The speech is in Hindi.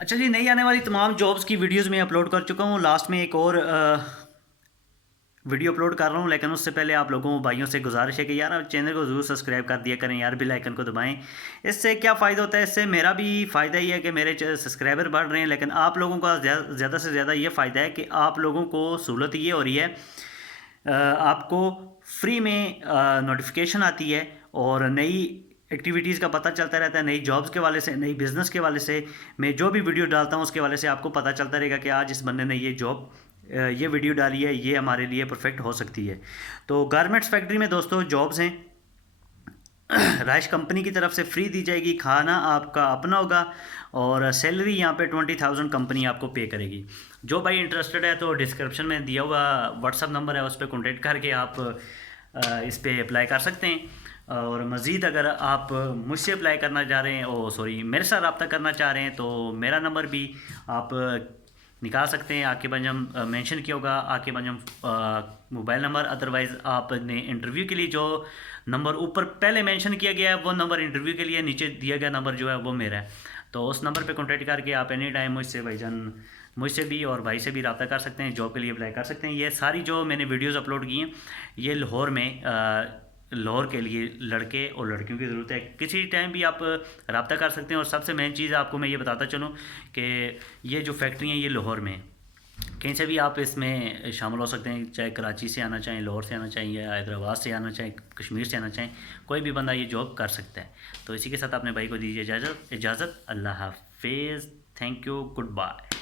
अच्छा जी, नई आने वाली तमाम जॉब्स की वीडियोस मैं अपलोड कर चुका हूँ। लास्ट में एक और वीडियो अपलोड कर रहा हूँ, लेकिन उससे पहले आप लोगों भाइयों से गुजारिश है कि यार आप चैनल को ज़रूर सब्सक्राइब कर दिया करें यार, बेल आइकन को दबाएं। इससे क्या फ़ायदा होता है? इससे मेरा भी फ़ायदा ही है कि मेरे सब्सक्राइबर बढ़ रहे हैं, लेकिन आप लोगों का ज़्यादा से ज़्यादा ये फ़ायदा है कि आप लोगों को सहूलत ये हो रही है, आपको फ्री में नोटिफिकेशन आती है और नई एक्टिविटीज़ का पता चलता रहता है, नई जॉब्स के वाले से, नई बिज़नेस के वाले से। मैं जो भी वीडियो डालता हूँ उसके वाले से आपको पता चलता रहेगा कि आज इस बंदे ने ये जॉब, ये वीडियो डाली है, ये हमारे लिए परफेक्ट हो सकती है। तो गारमेंट्स फैक्ट्री में दोस्तों जॉब्स हैं, राइस कंपनी की तरफ से फ्री दी जाएगी, खाना आपका अपना होगा और सैलरी यहाँ पे 20,000 कंपनी आपको पे करेगी। जो भाई इंटरेस्टेड है तो डिस्क्रिप्शन में दिया हुआ व्हाट्सअप नंबर है, उस पर कॉन्टेक्ट करके आप इस पर अप्लाई कर सकते हैं। और मज़ीद अगर आप मुझसे अप्लाई करना चाह रहे हैं, ओ सॉरी, मेरे साथ रब्ता करना चाह रहे हैं, तो मेरा नंबर भी आप निकाल सकते हैं। आके बंजम मेंशन किया होगा, आके बंजम मोबाइल नंबर। अदरवाइज़ आपने इंटरव्यू के लिए जो नंबर ऊपर पहले मेंशन किया गया है वो नंबर इंटरव्यू के लिए, नीचे दिया गया नंबर जो है वो मेरा है। तो उस नंबर पे कांटेक्ट करके आप एनी टाइम मुझसे भाईजान, मुझसे भी और भाई से भी रब्ता कर सकते हैं, जॉब के लिए अप्लाई कर सकते हैं। ये सारी जो मैंने वीडियोस अपलोड की हैं ये लाहौर में, लाहौर के लिए लड़के और लड़कियों की ज़रूरत है। किसी टाइम भी आप रब्ता कर सकते हैं। और सबसे मेन चीज़ आपको मैं ये बताता चलूँ कि ये जो फैक्ट्री हैं ये लाहौर में हैं। कहीं से भी आप इसमें शामिल हो सकते हैं, चाहे कराची से आना चाहें, लाहौर से आना चाहिए, या हैदराबाद से आना चाहें, कश्मीर से आना चाहें, कोई भी बंदा ये जॉब कर सकता है। तो इसी के साथ अपने भाई को दीजिए इजाज़त। अल्लाह हाफिज़, थैंक यू, गुड बाय।